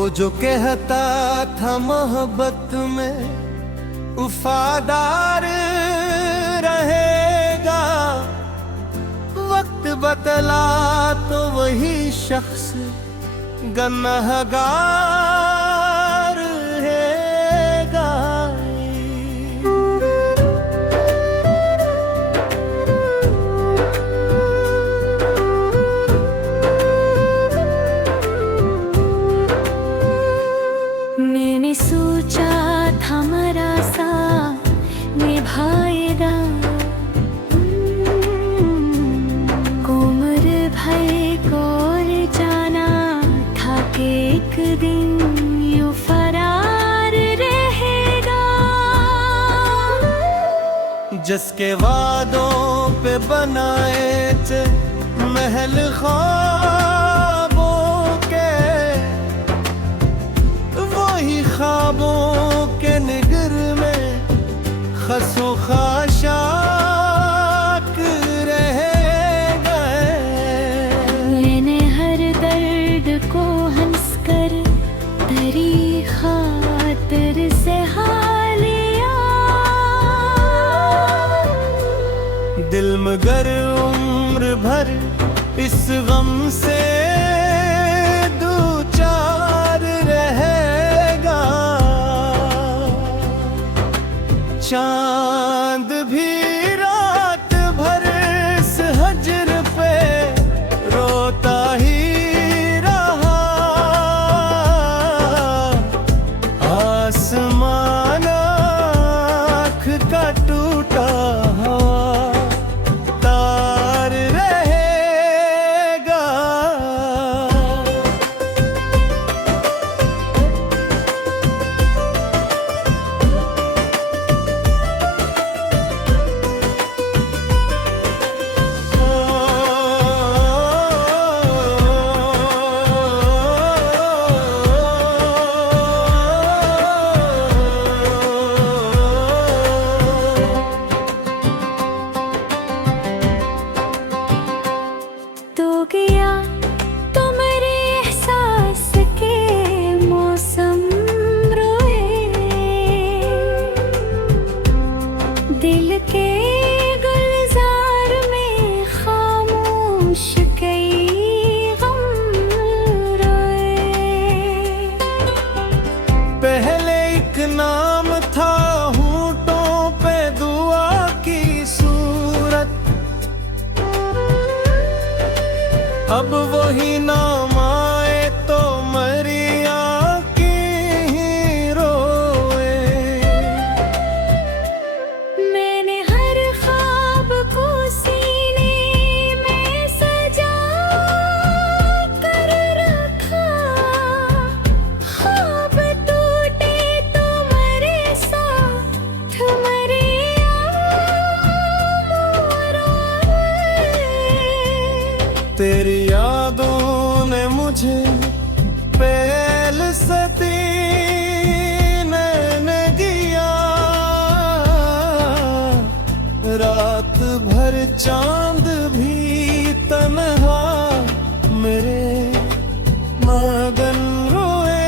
वो जो कहता था मोहब्बत में वफादार रहेगा, वक्त बदला तो वही शख्स गुनहगार रहेगा। मैंने सोचा था मरा सा निभाएगा, उम्र भर को जाना था कि एक दिन यूं फरार रहेगा। जिसके वादों पे बनाए थे महल ख्वाबों के, वही ख्वाबों के निगर में खसो खाशाक रह गए। मैंने हर दर्द को हंसकर तेरी खातिर से हालिया, दिल मगर उम्र भर इस गम से दो चार रहेगा। चांद भी रात भर इस हजर पे रोता ही रहा, आसमान आँख का टूटा तार रहेगा। तो गया तो मेरे एहसास के मौसम रोए, दिल के गुलजार में खामोश कई गम रोए। पहले एक नाम था होंठों पे दुआ की सूरत, अब वही नाम आए तो मरिया की ही रोए। मैंने हर ख्वाब को सीने में सजा कर रखा, ख्वाब टूटे तो मेरे साथ मरे तेरी यादों ने मुझे पहल सती ने दिया, रात भर चांद भी तन्हा मेरे मगन रोए।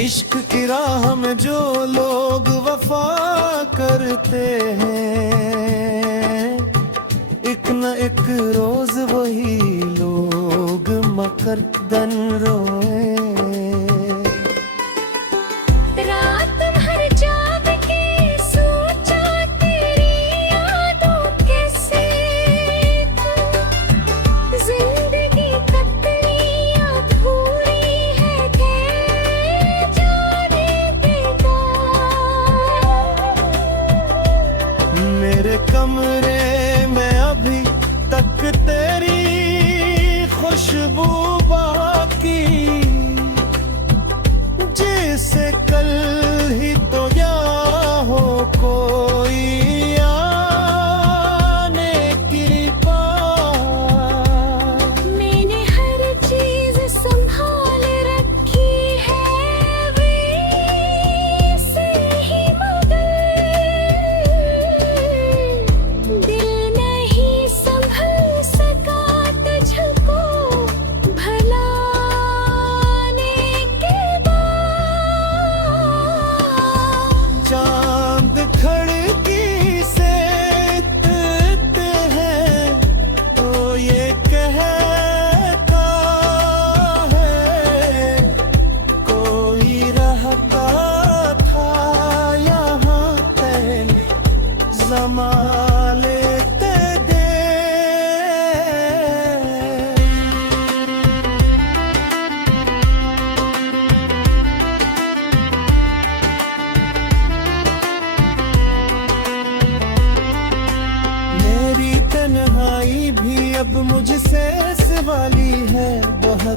इश्क की राह में जो लोग वफा करते हैं, एक न एक रोज वही लोग मकरदन रोए। रात भर जाग के सोचा तेरी यादों कैसे जिंदगी कतनी अधूरी है थे जाने देता। मेरे कमरे में अभी तक तेरी खुशबू बाकी, जिसे कल ही तो या हो कोई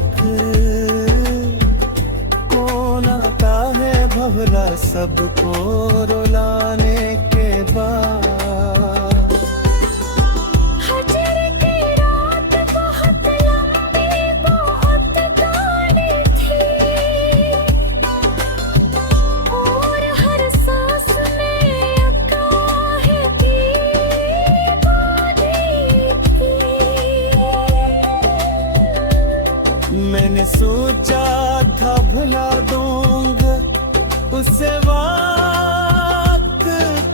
तक कौन आता है भवरा सबको रुलाने के बाद। हजर की रात बहुत लंबी बहुत काली थी और हर सांस में अकाहे की बारी थी। मैंने सोचा था भुला दूंगा उसे वक्त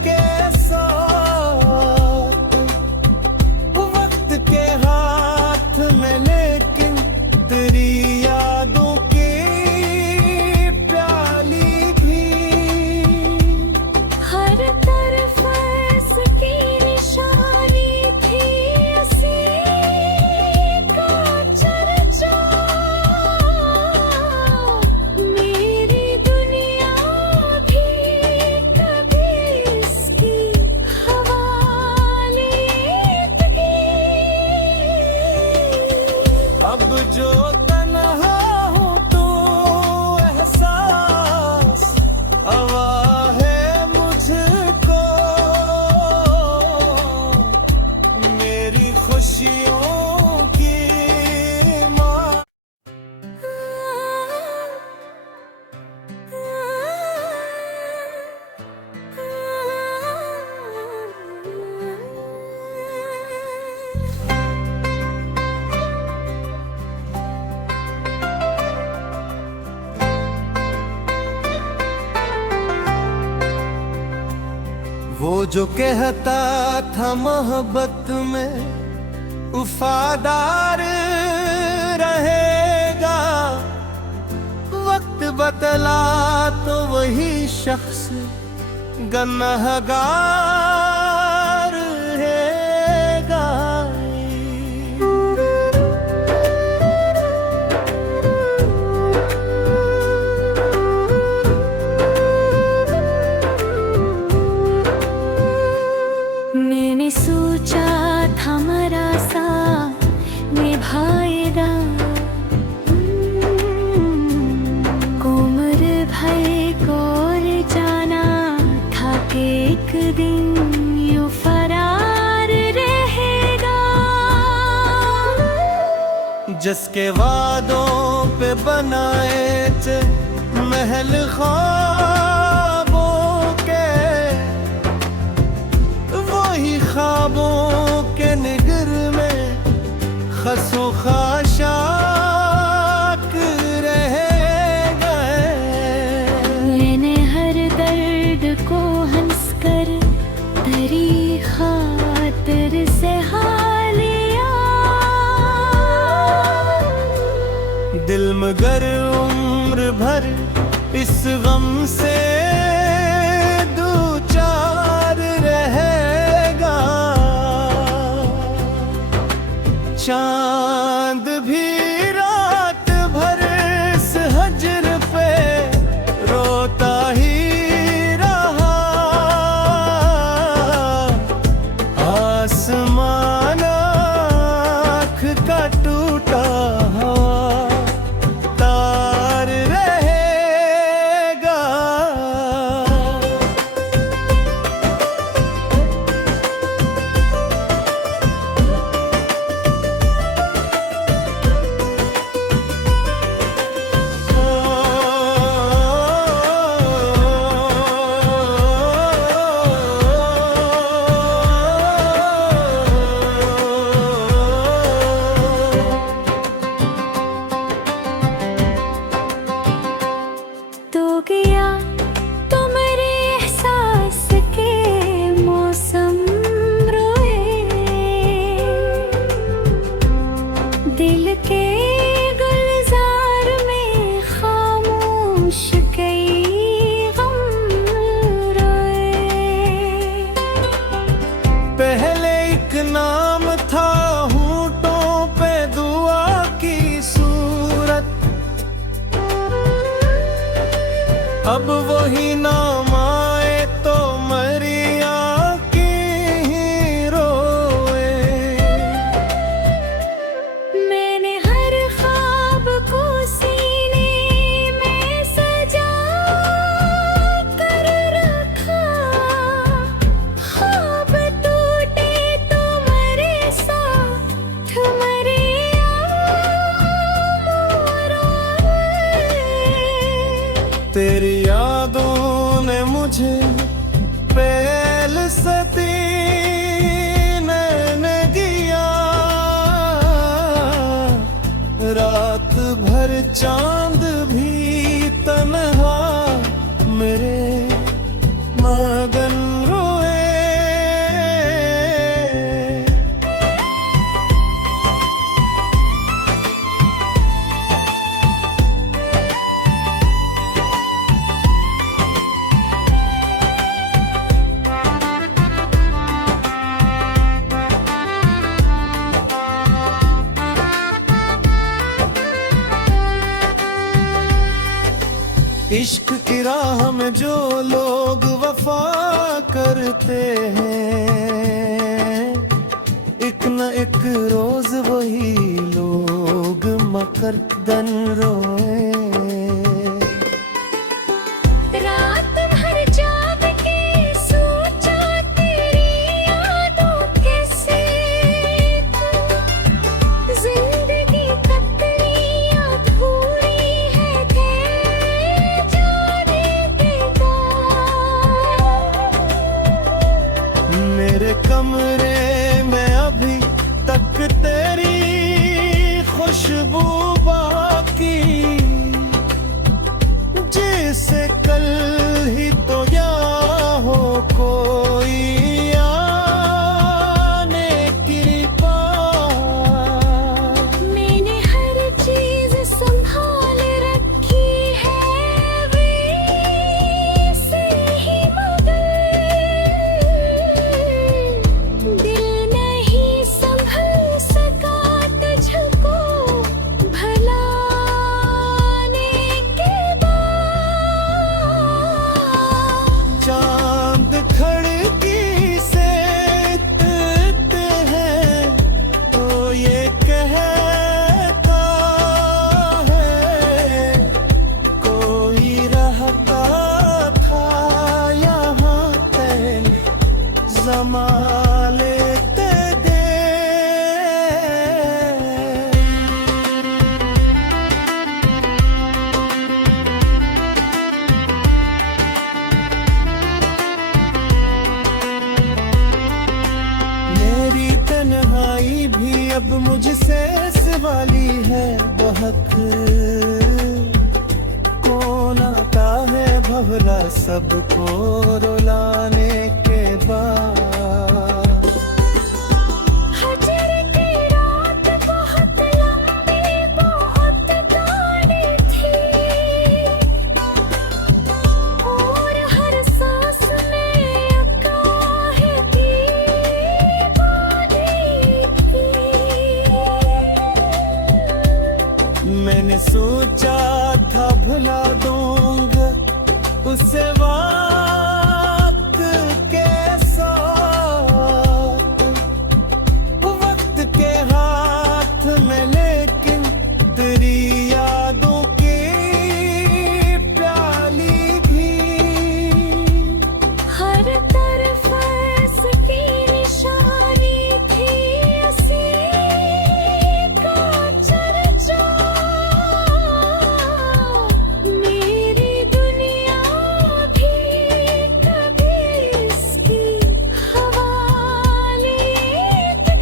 के साथ, वक्त के हाथ में, लेकिन तेरी यादों की प्याली भी। हर तरफ इसकी निशानी थी उसी का चर्चा। मेरी दुनिया भी कभी इसकी हवाले की। अब जो तन्हा हूँ तू एहसास हवा है मुझको, मेरी खुशियों की माँ। वो जो कहता था मोहब्बत में वफादार रहेगा, वक्त बदला तो वही शख्स गुनहगार रहेगा। मैंने सोचा था मरा सा निभाएगा, उम्र भर को जाना था कि एक दिन यूं फरार रहेगा। जिसके वादों पे बनाए थे महल ख्वाबों के, वही ख्वाबों के निगर में खसो खाशाक रह गए। मैंने हर दर्द को हंस कर तेरी खातिर से हालिया। दिल मगर उम्र भर इस गम से दो चार रहेगा। चांद भी रात भर इस हजर पे रोता ही रहा। आसमान आँख का टूटा तार रहेगा। तो गया तो मेरे एहसास के मौसम रोए, दिल के गुलजार में खामोश कई गम रोए। पहले एक नाम था होंठों पे दुआ की सूरत, अब वही नाम आए तो मरिया की ही रोए। मैंने हर ख्वाब तेरी यादों ने मुझे पहल सती मैंने दिया, रात भर चांद भी तन्हा मेरे मगन रोए। इश्क की राह में जो लोग वफा करते हैं, एक न एक रोज वही लोग मकरदन रोए। रात भर जाग के सोचा तेरी यादों कैसे जिंदगी कतरी अधूरी है थे जाने देगा। मेरे कमरे में अभी तक तेरी खुशबू बाकी, जैसे कल ही तो या हो कोई आने की बात। मैंने हर चीज संभाल रखी है वैसे ही, मगर दिल नहीं संभल सका तुझको भुलाने के बाद। चांद खिड़की से देखते हैं तो ये कहता है कोई रहता था यहाँ पहले ज़माने ते दे। मेरी तन्हाई भी अब मुझसे सवाली है बहुत, कौन आता है भवला सबको रुलाने के बाद। हजर की रात बहुत लंबी बहुत गाढ़ी थी, और हर सांस में अकाह की बारी थी। मैंने सोचा था भुला दूंगा उसे वक्त के साथ, वक्त के हाथ में, लेकिन तेरी यादों की प्याली भी। हर तरफ इसकी निशानी थी असी का चर्चा। मेरी दुनिया भी कभी इसकी हवालियत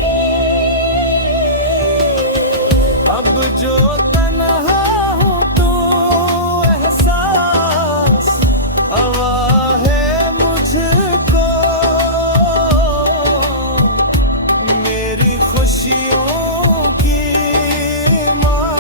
की। अब जो तन्हा हूँ तू एहसास हवा है मुझको, मेरी खुशियों की माँ।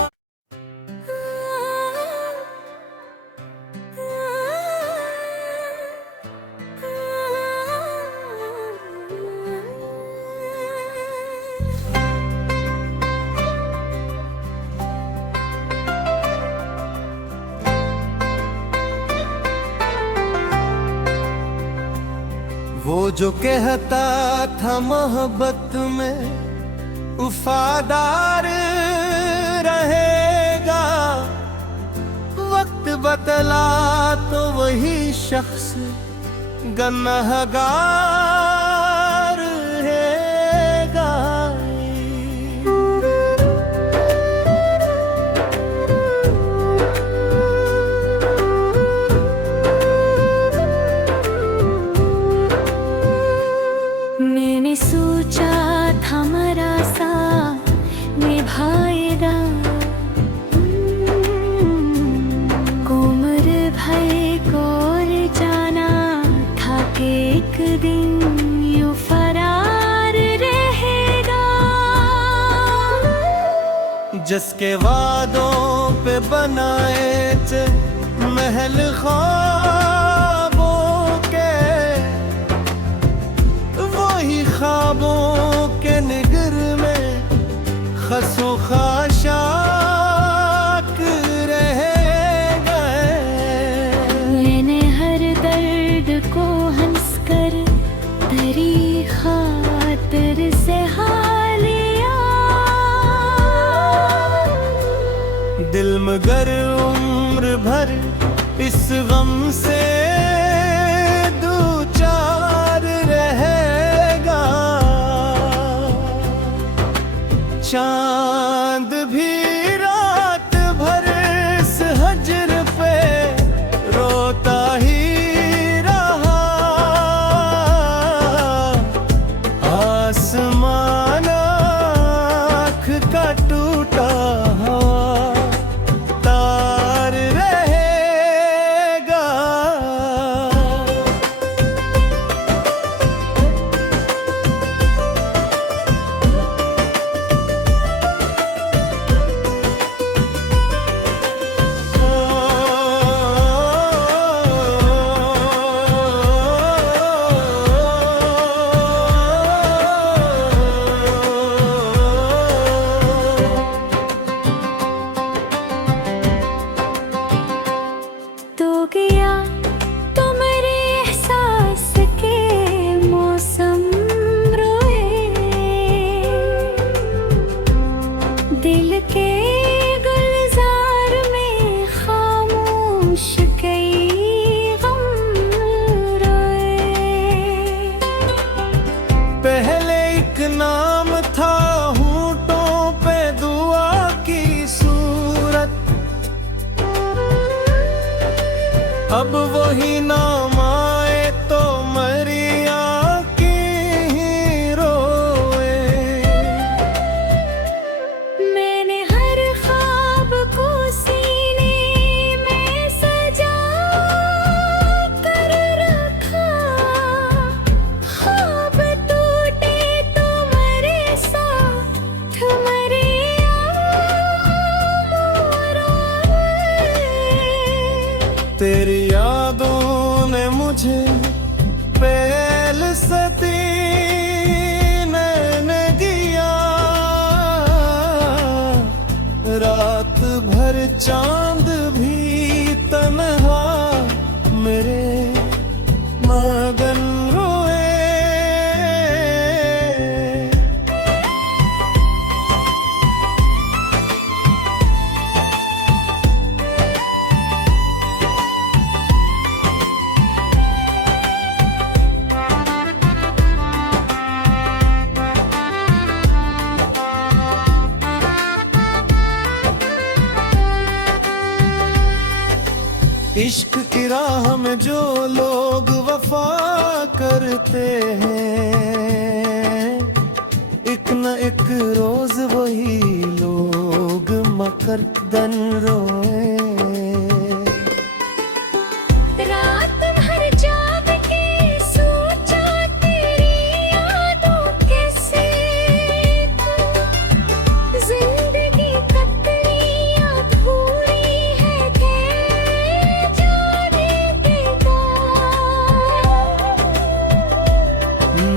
वो जो कहता था मोहब्बत में वफादार रहेगा, वक्त बदला तो वही शख्स गुनहगार रहेगा। एक दिन यूं फरार रहेगा। जिसके वादों पे बनाए थे महल ख्वाबों के, वही ख्वाबों के निगर में खसो खाशाक रह गए। मैंने हर दर्द को हंसकर तेरी खातिर से हालिया। दिल मगर उम्र भर इस गम से दो चार रहेगा। चांद भी रात भर इस हजर पे रोता ही रहा। आसमान आँख का टूटा हवा तार रहेगा। तो गया तो मेरे एहसास के मौसम रोए। दिल के गुलजार में खामोश कई गम रोए। पहले एक नाम था होंठों पे दुआ की सूरत, अब वही नाम आए तो मरिया की ही रोए। मैंने हर ख्वाब को सीने में सजा कर रखा। ख्वाब टूटे तो मेरे साथ मरे तेरी यादों ने मुझे पहल सती नैन दिया। रात भर चांद भी तन्हा मेरे मगन रोए। इश्क की राह में जो लोग वफा करते हैं, एक न एक रोज वही लोग मकरदन रोए। रात भर जाग के सोचा तेरी यादों कैसे तू। जिंदगी कतरी अधूरी है थे जाने देगा।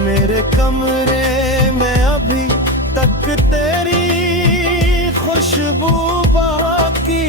मेरे कमरे में अभी तक तेरी खुशबू बाकी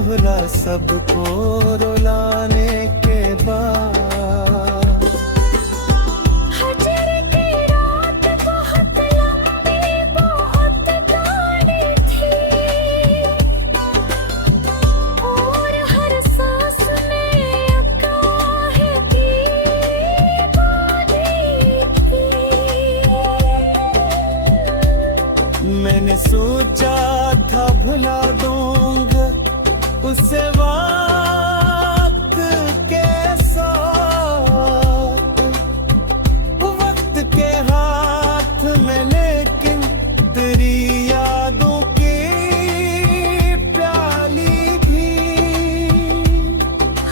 बहुला सबको रुलाने के बाद। हजर की रात बहुत लंबी बहुत गाढ़ी थी और हर सांस में अकाहे की बाधी थी। मैंने सोचा था भुला दूंगा उसे वक्त के साथ, वक्त के हाथ में, लेकिन तेरी यादों की प्याली भी।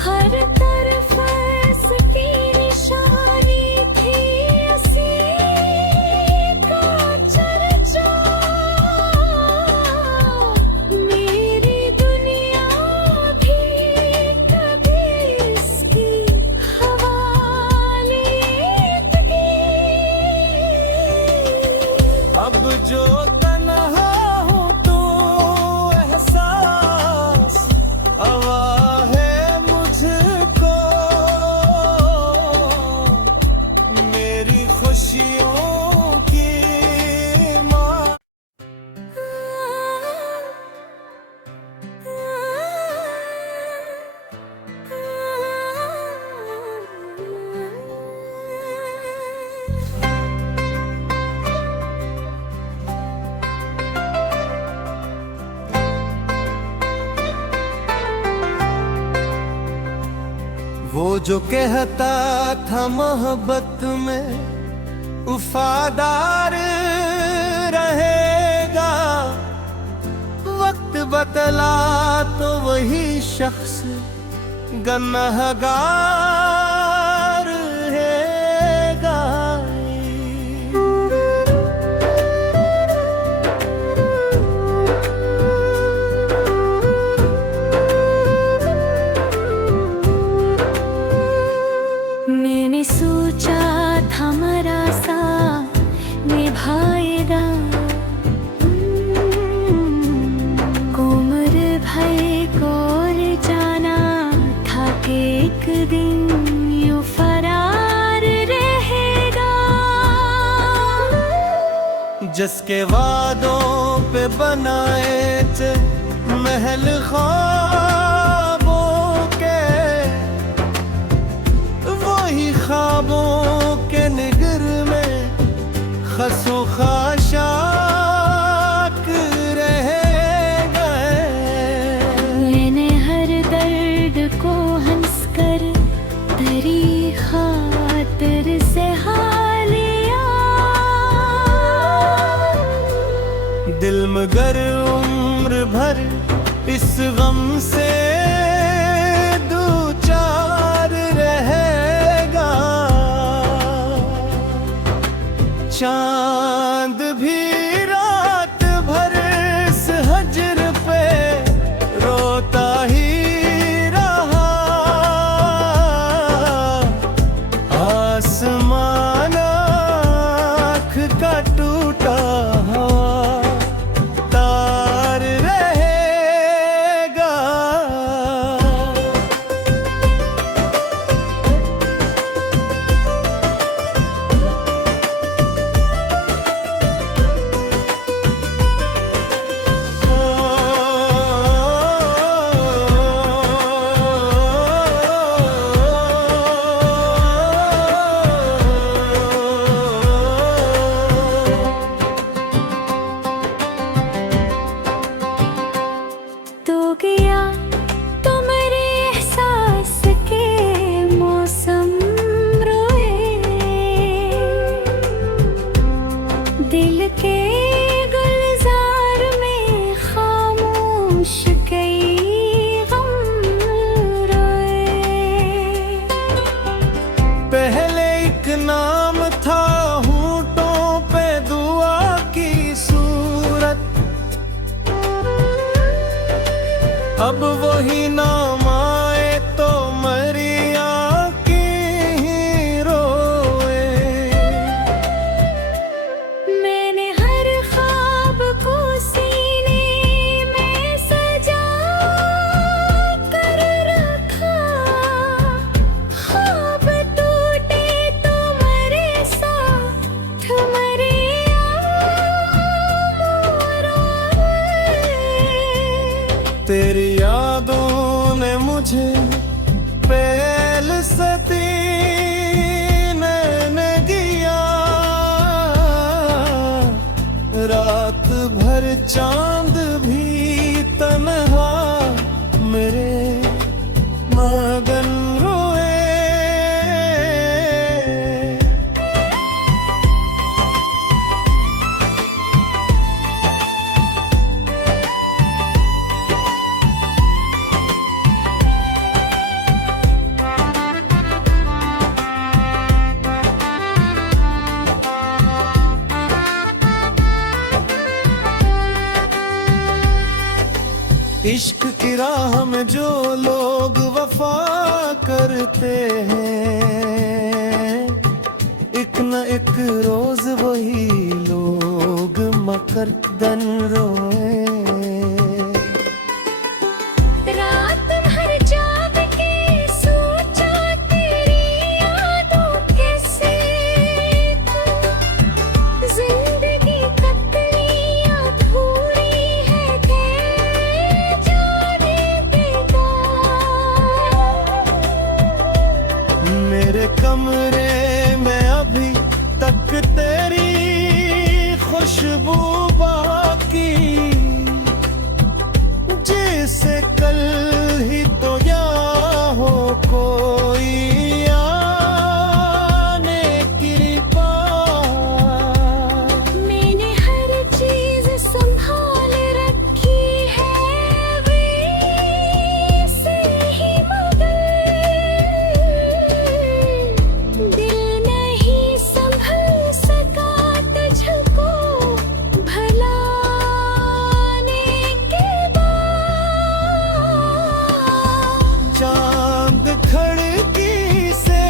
हर तरफ इसकी निशानी थी, उसी का चर्चा। मेरी दुनिया भी कभी इसकी हवाले की। अब जो तन्हा हूँ तू एहसास हवा है मुझको, मेरी खुशियों की माँ। वो जो कहता था मोहब्बत में वफादार रहेगा, वक्त बदला तो वही शख्स गुनहगार रहेगा। मैंने सोचा था मरा सा निभाएगा, उम्र भर को जाना था कि एक दिन यूं फरार रहेगा। जिसके वादों पे बनाए थे महल ख्वाबों के, वही ख्वाबों के निगर में खसो खाशाक रह गए। मैंने हर दर्द को हंसकर तेरी खातिर से हालिया। दिल मगर उम्र भर इस गम से दो चार रहेगा। चांद भी रात भर इस हजर पे रोता ही रहा। आसमान आँख का टूटा हवा तार रहेगा। तो गया तो मेरे एहसास के मौसम रोए, दिल के गुलजार में खामोश कई गम रोए। पहले एक नाम था होंठों पे दुआ की सूरत, अब वही नाम आए तो मरिया की ही रोए। मैंने हर ख्वाब को सीने में सजा तेरी यादों ने मुझे पहल सती ने किया, रात भर चांद भी तन्हा मेरे मगन रोए। इश्क की राह में जो लोग वफा करते हैं, एक न एक रोज वही लोग मकरदन रोए। रात भर जाग के सोचा तेरी यादों कैसे जिंदगी कतरी अधूरी है जाने देगा। मेरे कमरे में अभी तक तेरी खुशबू बाकी, जैसे कल ही तो या हो कोई आने की बात। मैंने हर चीज संभाल रखी है वैसे ही, मगर दिल नहीं संभल सका तुझको भुलाने के बाद। चांद खिड़की से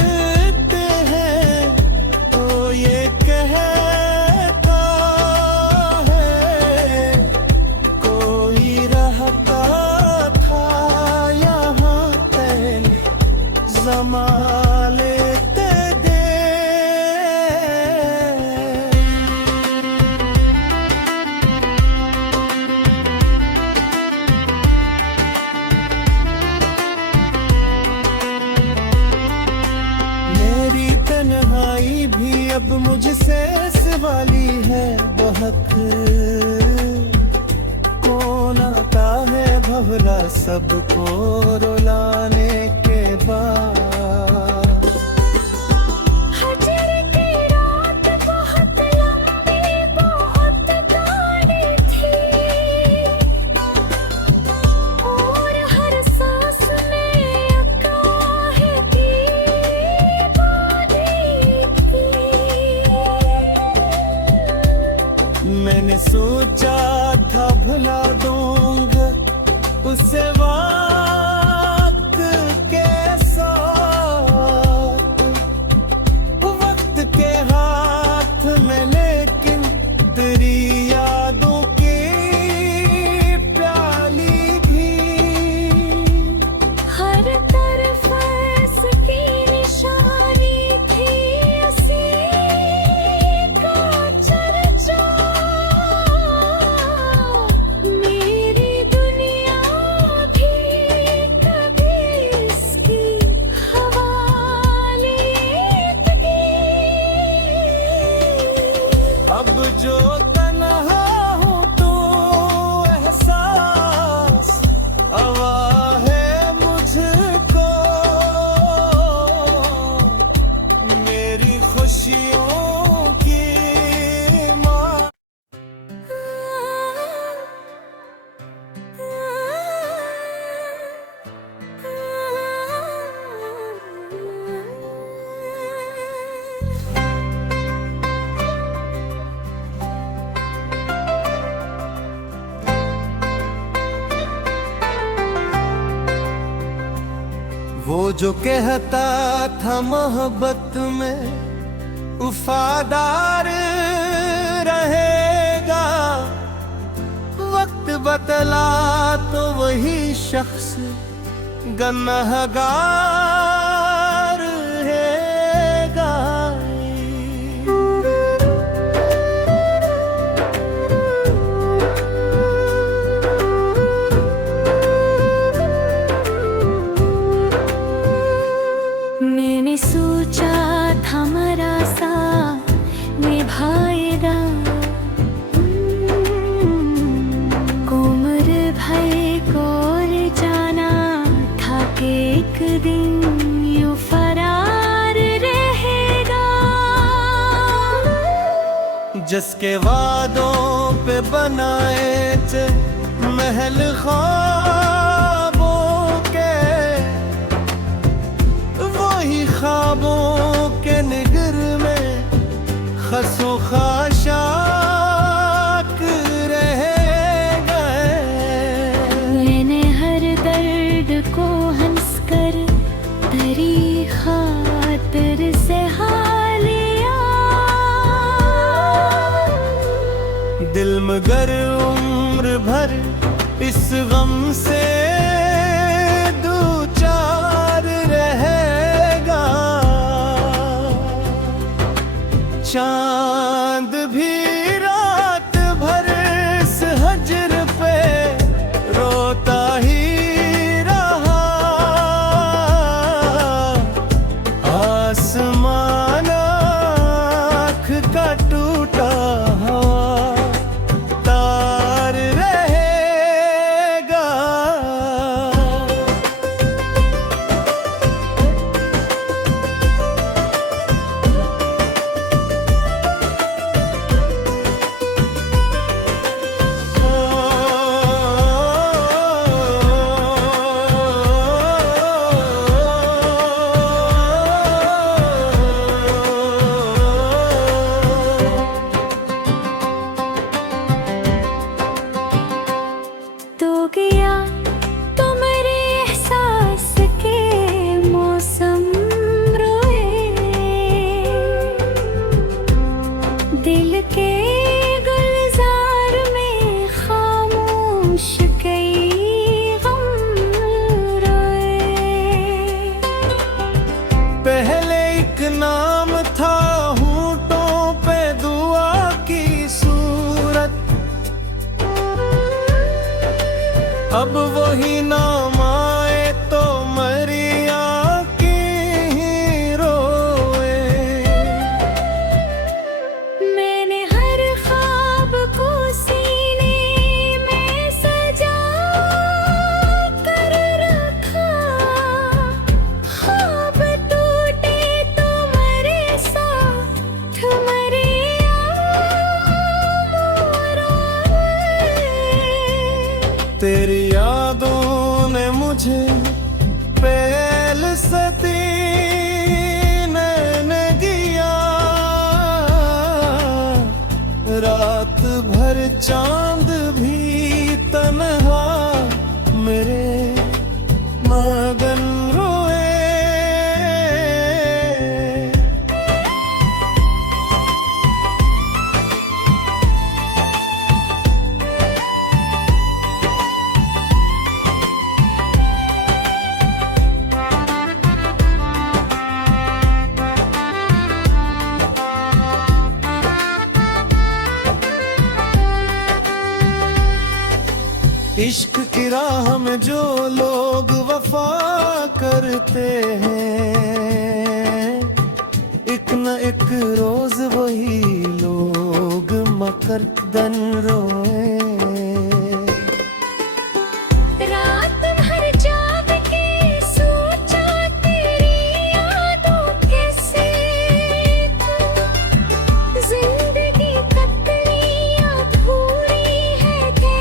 देखते हैं तो ये कहता है कोई रहता था यहाँ पहले ज़माने ते दे। मेरी तन्हाई भी अब मुझसे सवाली है बहक, कौन आता है भवला सबको रुलाने के बाद। हजर की रात बहुत लंबी बहुत काली थी, और हर सांस में अकाहे की बाधी थी। मैंने सोचा था भुला दूंगा उसे वक्त के साथ, वक्त के हाथ में, लेकिन तेरी यादों की प्याली भी। हर तरफ इसकी निशानी थी, उसी का चर्चा। मेरी दुनिया भी कभी इसकी हवालियत की। अब जो तन्हा हूँ तू एहसास आवा है मुझको, मेरी खुशियों की माँ। वो जो कहता था मोहब्बत में वफादार रहेगा, वक्त बतला तो वही शख्स गुनहगार है। एक दिन यूं फरार रहेगा। जिसके वादों पे बनाए थे महल ख्वाबों के, वही ख्वाबों के निगर में खसो खाशाक रह गए। मैंने हर दर्द को हंसकर तेरी खातिर से हालिया। दिल मगर उम्र भर इस गम से दो चार रहेगा। चांद भी रात भर इस हजर पे रोता ही रहा। आसमान आँख का टूटा तार रहेगा। तो गया तो मेरे एहसास के मौसम रोए। दिल के गुलजार में खामोश कई गम रोए। पहले एक नाम था होंठों पे दुआ की सूरत, अब वही नाम आए तो मरिया की ही रोए। मैंने हर ख्वाब को सीने में सजा कर रखा। ख्वाब टूटे तो मेरे साथ मरे तेरी यादों ने मुझे पहल सती नैन दिया। रात भर चांद भी तन्हा मेरे मगन रोए। इश्क की राह में जो लोग वफा करते हैं, एक न एक रोज वही लोग मकरदन रोए। रात भर जाग के सोचा तेरी यादों कैसे जिंदगी कतली अधूरी है थे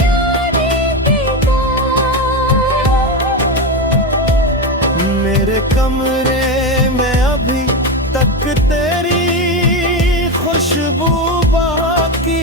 जाने देगा। मेरे कमरे में अभी तक तेरी खुशबू बाकी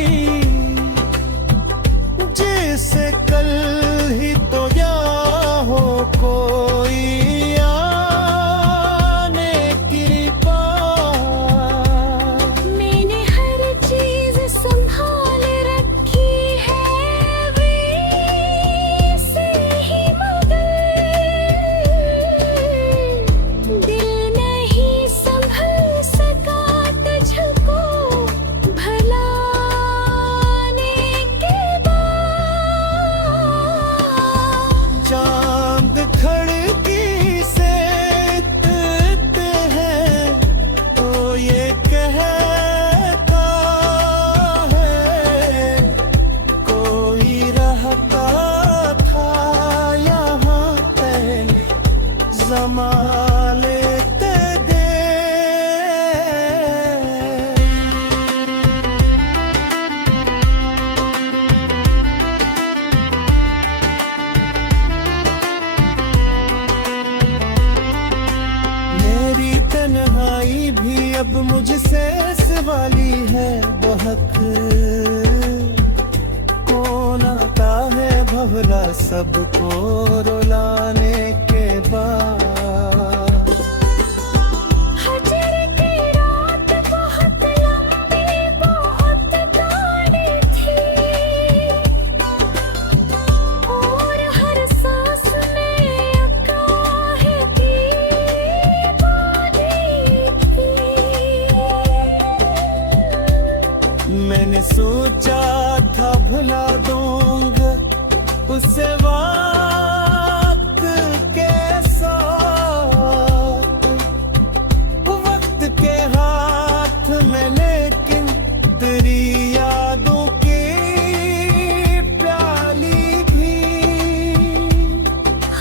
वाली है बहक, कौन आता है भवरा सबको रुलाने के बाद। हजर की रात बहुत लंबी, बहुत गाढ़ी थी, और हर सांस में आकाश की बारी थी। मैंने सोचा था भुला दूंगा उसे वक्त के साथ, वक्त के हाथ में, लेकिन तेरी यादों की प्याली भी।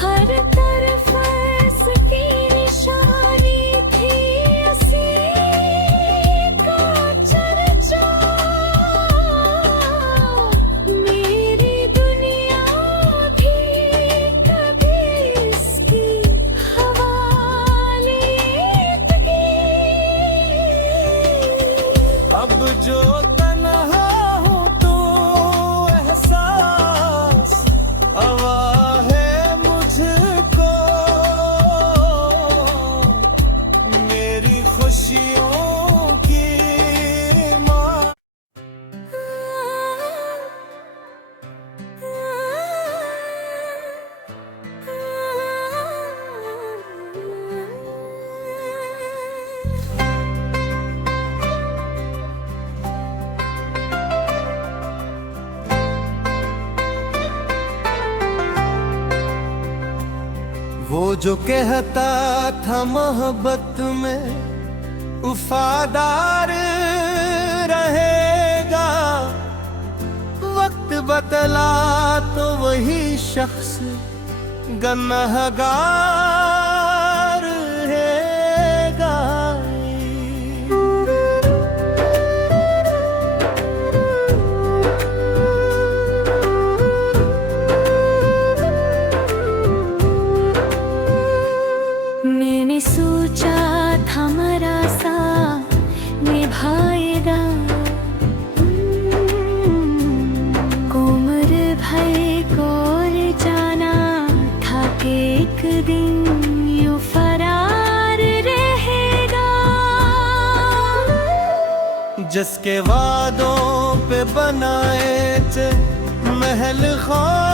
हर तरफ इसकी निशानी थी, उसी का चर्चा। मेरी दुनिया भी कभी इसकी हवालीदगी। अब जो तन्हा हूँ तू एहसास हवा है मुझको, मेरी खुशियों की माँ। वो जो कहता था मोहब्बत में वफादार रहेगा, वक्त बदला तो वही शख्स गुनहगार रहेगा। मैंने सोचा था मेरा साथ निभाएगा, उम्र भर को जाना था कि एक दिन यूं फरार रहेगा। जिसके वादों पे बनाए थे महल खां